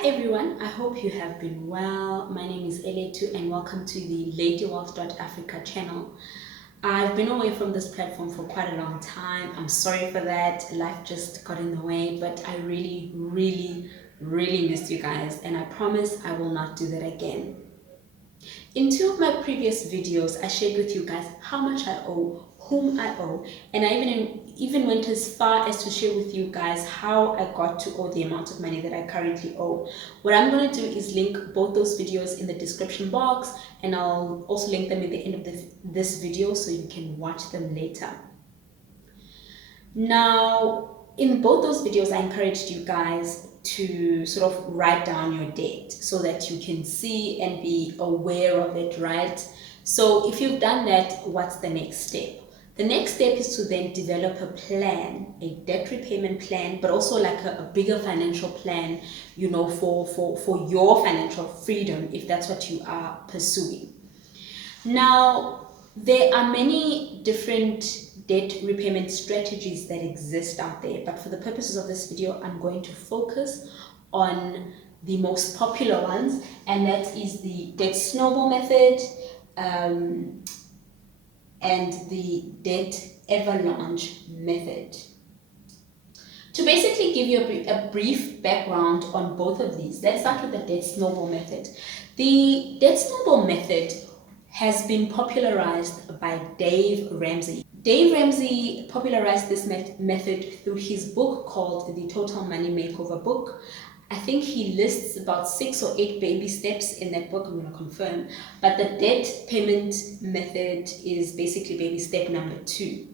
Hi everyone, I hope you have been well. My name is Eletu and welcome to the LadyWealth.Africa channel. I've been away from this platform for quite a long time. I'm sorry for that. Life just got in the way, but I really missed you guys, and I promise I will not do that again. In two of my previous videos, I shared with you guys how much I owe, whom I owe, and I even went as far as to share with you guys how I got to owe the amount of money that I currently owe. What I'm going to do is link both those videos in the description box, and I'll also link them at the end of this video so you can watch them later. Now, in both those videos, I encouraged you guys to sort of write down your debt so that you can see and be aware of it, right? So if you've done that, what's the next step? The next step is to then develop a plan, a debt repayment plan, but also like a bigger financial plan, for your financial freedom, if that's what you are pursuing. Now, there are many different debt repayment strategies that exist out there, but for the purposes of this video, I'm going to focus on the most popular ones, and that is the Debt Snowball method and the Debt Avalanche method. To basically give you a brief background on both of these, let's start with the Debt Snowball method. The Debt Snowball method has been popularized by Dave Ramsey. Dave Ramsey popularized this method through his book called The Total Money Makeover book. I think he lists about 6 or 8 baby steps in that book. I'm going to confirm. But the debt payment method is basically baby step number 2.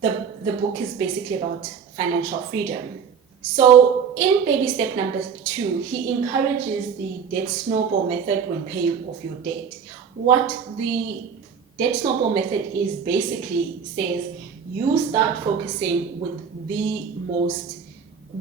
The book is basically about financial freedom. So in baby step number 2, he encourages the debt snowball method when paying off your debt. What the debt snowball method is basically says you start focusing with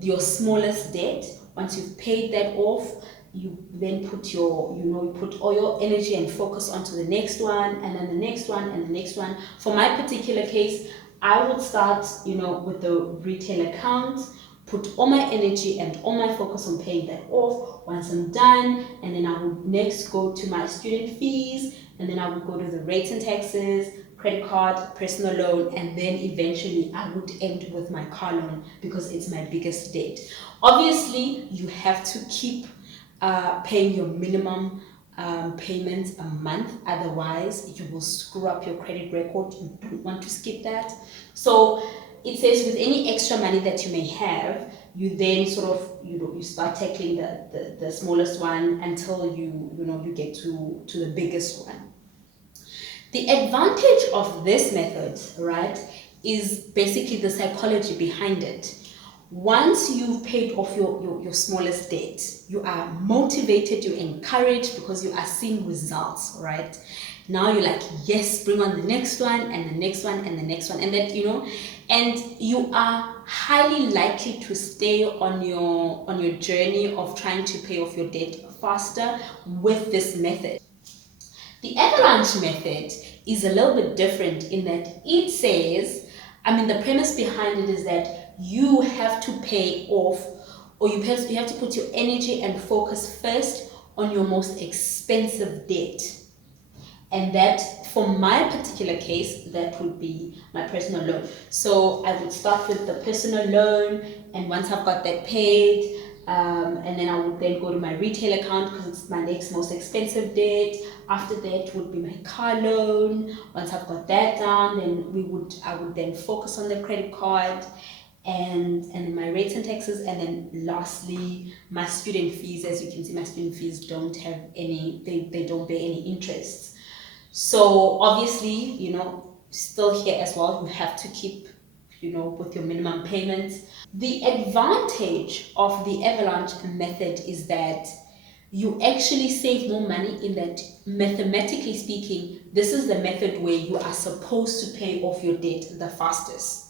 your smallest debt. Once you've paid that off, you then put you put all your energy and focus onto the next one, and then the next one, and the next one. For my particular case, I would start, with the retail account, put all my energy and all my focus on paying that off. Once I'm done, and then I would next go to my student fees, and then I would go to the rates and taxes, credit card, personal loan, and then eventually I would end with my car loan because it's my biggest debt. Obviously, you have to keep paying your minimum payments a month, otherwise you will screw up your credit record. You don't want to skip that. So it says with any extra money that you may have, you then sort of you start tackling the smallest one until you get to the biggest one. The advantage of this method, right, is basically the psychology behind it. Once you've paid off your smallest debt, you are motivated, you're encouraged because you are seeing results, right? Now you're like, yes, bring on the next one and the next one and the next one. And that, and you are highly likely to stay on your journey of trying to pay off your debt faster with this method. The avalanche method is a little bit different in that it says, the premise behind it is that you have to pay off, or you have to put your energy and focus first on your most expensive debt. And that, for my particular case, that would be my personal loan. So I would start with the personal loan, and once I've got that paid, and then I would then go to my retail account because it's my next most expensive debt. After that would be my car loan. Once I've got that done, then I would then focus on the credit card and then my rates and taxes, and then lastly my student fees. As you can see, my student fees don't have any, they don't bear any interest. So obviously, still here as well, you have to keep, with your minimum payments. The advantage of the avalanche method is that you actually save more money, in that, mathematically speaking, this is the method where you are supposed to pay off your debt the fastest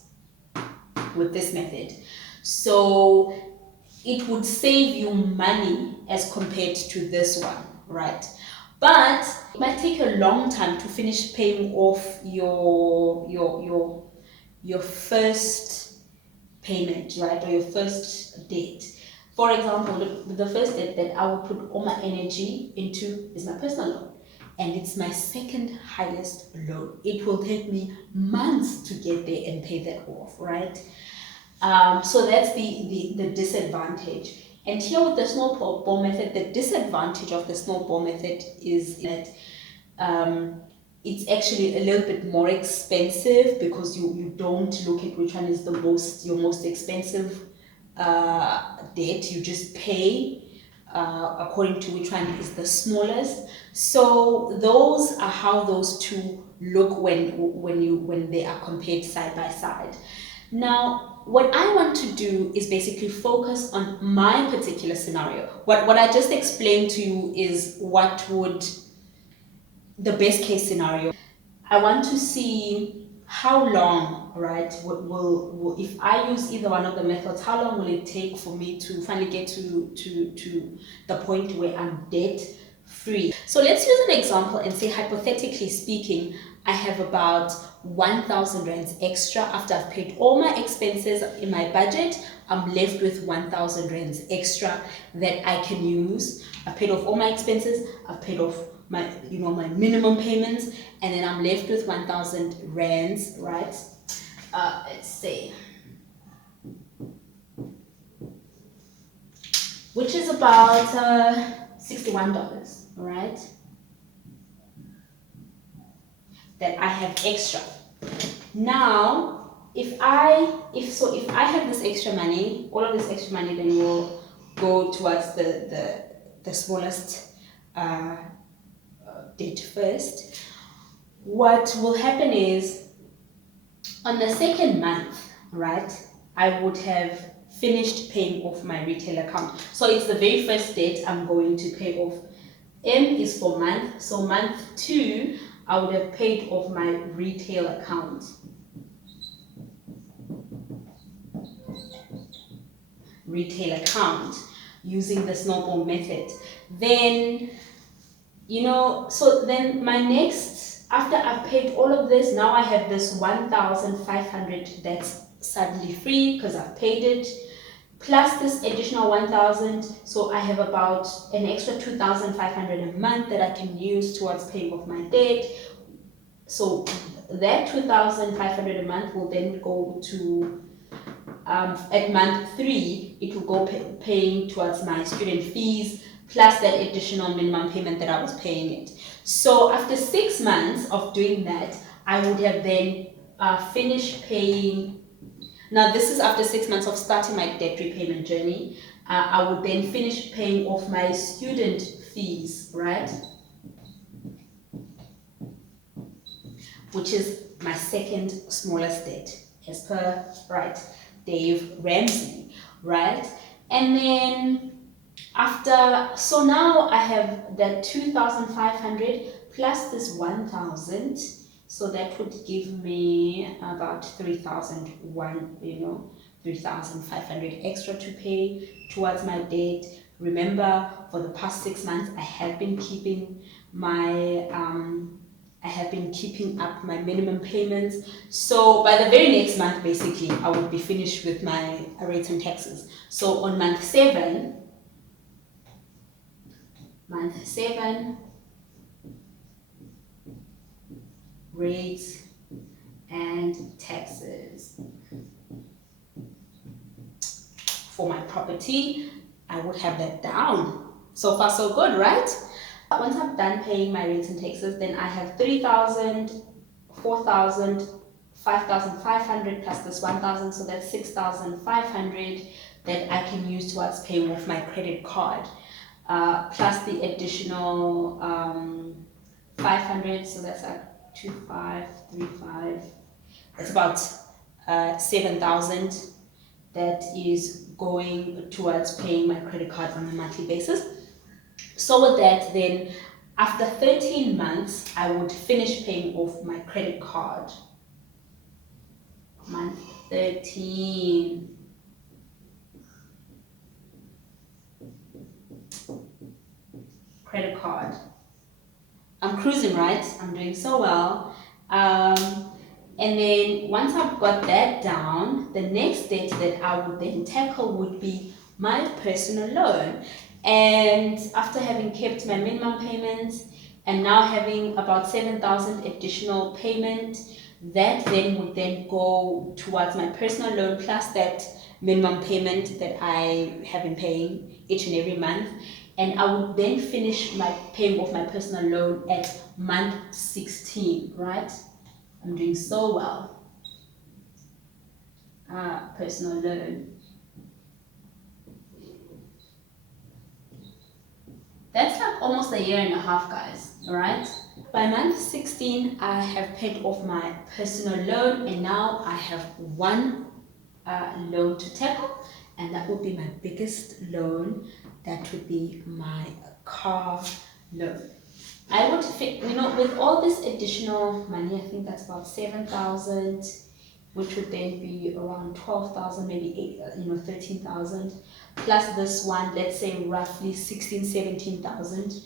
with this method. So it would save you money as compared to this one, right? But it might take a long time to finish paying off your first payment, right, or your first debt. For example, the first debt that I will put all my energy into is my personal loan. And it's my second highest loan. It will take me months to get there and pay that off, right? So that's the disadvantage. And here with the snowball method, the disadvantage of the snowball method is that it's actually a little bit more expensive because you don't look at which one is your most expensive debt. You just pay according to which one is the smallest. So those are how those two look when they are compared side by side. Now, what I want to do is basically focus on my particular scenario. What I just explained to you is what would the best case scenario. I want to see how long, right, will if I use either one of the methods, how long will it take for me to finally get to the point where I'm debt free. So let's use an example and say, hypothetically speaking, I have about 1,000 rands extra after I've paid all my expenses in my budget. I'm left with 1,000 rands extra that I can use. I've paid off all my expenses. I've paid off my minimum payments, and then I'm left with 1,000 rands, right? Let's say, which is about $61, all right? That I have extra. Now, if I have this extra money, all of this extra money then will go towards the smallest debt first. What will happen is, on the second month, right, I would have finished paying off my retail account. So it's the very first debt I'm going to pay off. M is for month, so month 2, I would have paid off my retail account. Using the snowball method. Then, so then my next, after I've paid all of this, now I have this 1,500 that's suddenly free because I've paid it, plus this additional 1,000, so I have about an extra 2,500 a month that I can use towards paying off my debt. So that 2,500 a month will then go to, at month 3, it will go paying towards my student fees, plus that additional minimum payment that I was paying it. So after 6 months of doing that, I would have then finished paying. Now this is after 6 months of starting my debt repayment journey. I would then finish paying off my student fees, right? Which is my second smallest debt, as per, right, Dave Ramsey, right? And then so now I have that 2,500 plus this 1,000, so that would give me about 3,500 extra to pay towards my debt. Remember, for the past 6 months, I have been keeping up my minimum payments. So by the very next month, basically, I would be finished with my rates and taxes. So on month 7, rates and taxes. For my property, I would have that down. So far, so good, right? Once I'm done paying my rates and taxes, then I have 3,000, 4,000, 5,500 plus this 1,000, so that's 6,500 that I can use towards paying off my credit card, plus the additional 500, so that's like 2,535. That's about 7,000 that is going towards paying my credit card on a monthly basis. So with that, then after 13 months, I would finish paying off my credit card. Month 13. Credit card. I'm cruising, right? I'm doing so well. And then once I've got that down, the next debt that I would then tackle would be my personal loan. And after having kept my minimum payments and now having about 7,000 additional payment, that then would then go towards my personal loan plus that minimum payment that I have been paying each and every month. And I would then finish my paying off my personal loan at month 16, right? I'm doing so well. Personal loan. That's like almost a year and a half, guys, all right? By month 16, I have paid off my personal loan, and now I have one loan to tackle, and that would be my biggest loan. That would be my car loan. I would, with all this additional money, I think that's about 7,000, which would then be around 12,000, maybe 13,000, plus this one, let's say roughly 16, 17,000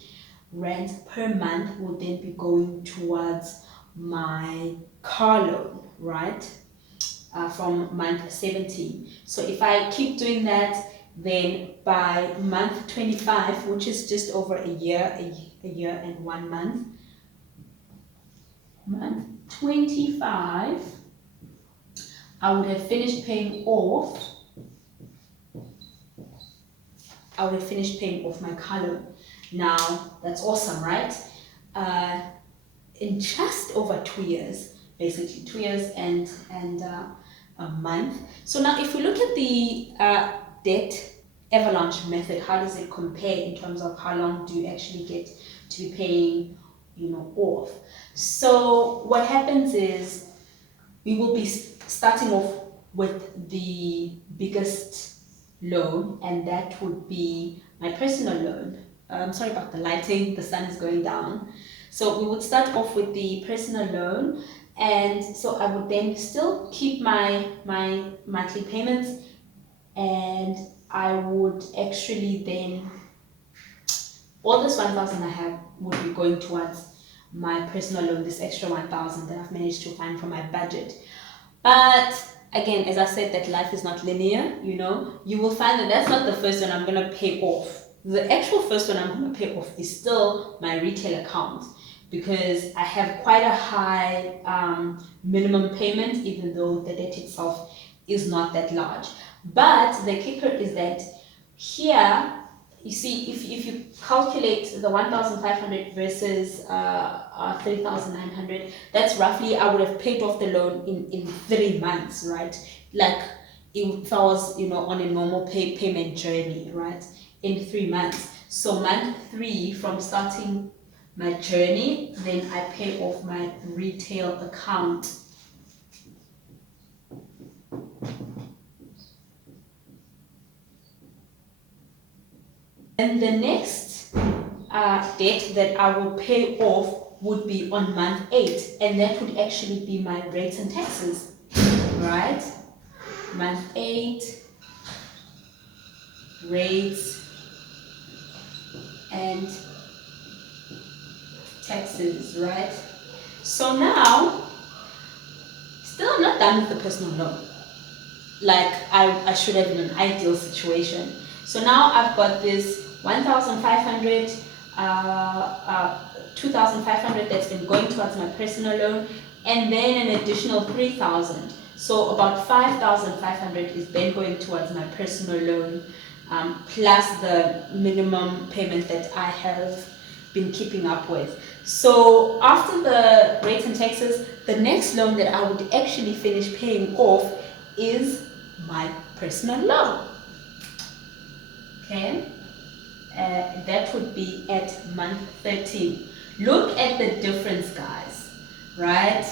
rand per month would then be going towards my car loan, right? From month 17. So if I keep doing that, then by month 25, which is just over a year and 1 month, month 25, I would have finished paying off. My car loan. Now that's awesome, right? In just over 2 years, basically 2 years and a month. So now if we look at the debt avalanche method, how does it compare in terms of how long do you actually get to be paying off? So what happens is we will be starting off with the biggest loan, and that would be my personal loan. Sorry about the lighting, the sun is going down. So we would start off with the personal loan, and so I would then still keep my monthly payments, and I would actually then, all this 1,000 I have would be going towards my personal loan, this extra 1,000 that I've managed to find from my budget. But again, as I said, that life is not linear, you will find that that's not the first one I'm going to pay off. The actual first one I'm going to pay off is still my retail account, because I have quite a high minimum payment, even though the debt itself is not that large. But the kicker is that here, you see, if you calculate the 1,500 versus 3,900, that's roughly, I would have paid off the loan in 3 months, right? Like if I was, on a normal payment journey, right? In 3 months. So month 3 from starting my journey, then I pay off my retail account. And the next debt that I will pay off would be on month 8, and that would actually be my rates and taxes, right? Month 8, rates and taxes, right? So now, still I'm not done with the personal loan. Like I should have in an ideal situation. So now I've got this 1,500, 2,500 that's been going towards my personal loan, and then an additional 3,000. So about 5,500 is then going towards my personal loan, plus the minimum payment that I have been keeping up with. So after the rates and taxes, the next loan that I would actually finish paying off is my personal loan. Okay, that would be at month 13. Look at the difference, guys, right?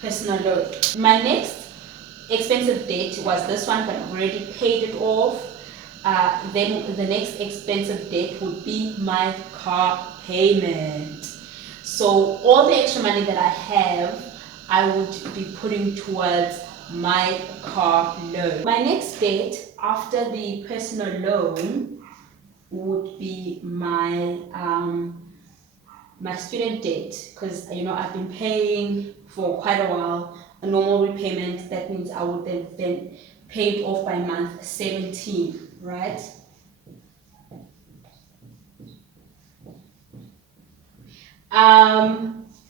Personal loan. My next expensive debt was this one, but I've already paid it off. Then the next expensive debt would be my car payment. So all the extra money that I have, I would be putting towards my car loan. My next debt after the personal loan would be my my student debt, because I've been paying for quite a while a normal repayment. That means I would then pay it off by month 17, right?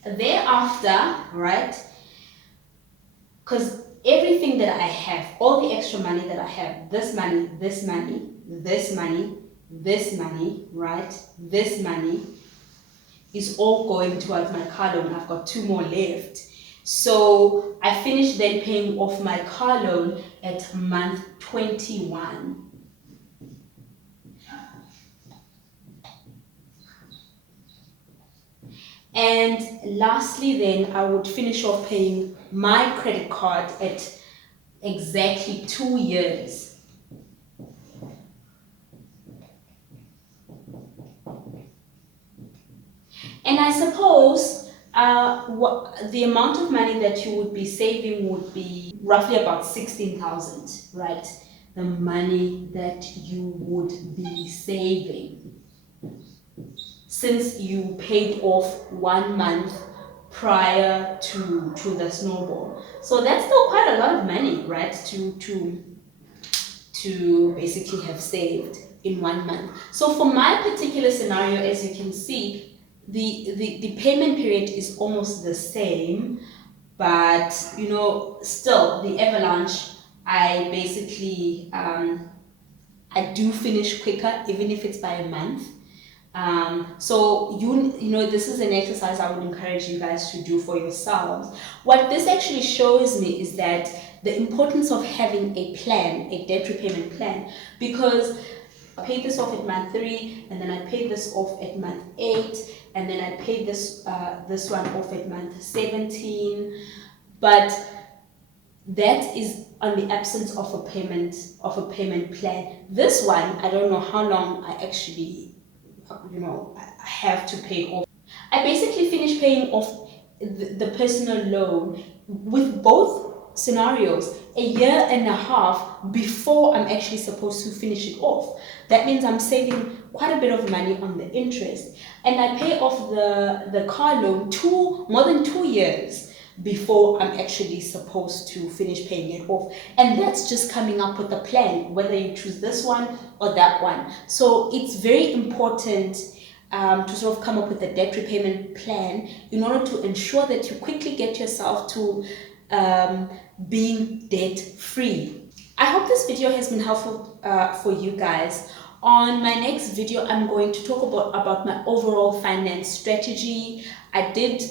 Thereafter, right, because everything that I have, all the extra money that I have, this money, this money, this money, this money, right, this money is all going towards my car loan. I've got 2 more left. So I finished then paying off my car loan at month 21. And lastly, then I would finish off paying my credit card at exactly 2 years. And I suppose the amount of money that you would be saving would be roughly about 16,000, right? The money that you would be saving, since you paid off 1 month prior to the snowball. So that's still quite a lot of money, right, to basically have saved in 1 month. So for my particular scenario, as you can see, the payment period is almost the same, but still the avalanche, I basically I do finish quicker, even if it's by a month. So this is an exercise I would encourage you guys to do for yourselves. What this actually shows me is that the importance of having a plan, a debt repayment plan, because I paid this off at month 3, and then I paid this off at month 8, and then I paid this one off at month 17. But that is on the absence of a payment plan. This one, I don't know how long I actually I have to pay off. I basically finished paying off the personal loan with both scenarios a year and a half before I'm actually supposed to finish it off. That means I'm saving quite a bit of money on the interest, and I pay off the car loan more than 2 years before I'm actually supposed to finish paying it off. And that's just coming up with a plan, whether you choose this one or that one. So it's very important to sort of come up with a debt repayment plan in order to ensure that you quickly get yourself to being debt free. I hope this video has been helpful for you guys. On my next video, I'm going to talk about my overall finance strategy. I did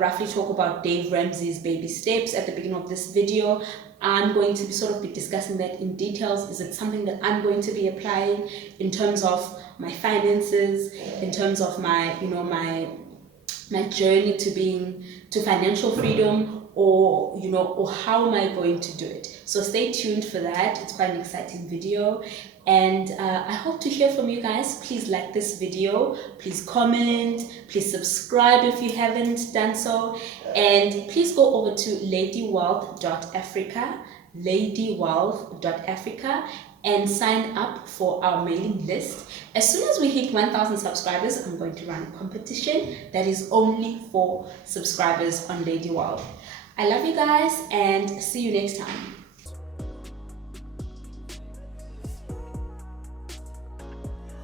roughly talk about Dave Ramsey's baby steps at the beginning of this video. I'm going to be discussing that in details. Is it something that I'm going to be applying in terms of my finances, in terms of my my journey to financial freedom, or how am I going to do it? So stay tuned for that. It's quite an exciting video, and I hope to hear from you guys. Please like this video, please comment, please subscribe if you haven't done so, and please go over to ladywealth.africa and sign up for our mailing list. As soon as we hit 1,000 subscribers, I'm going to run a competition that is only for subscribers on Lady Wealth. I love you guys, and see you next time.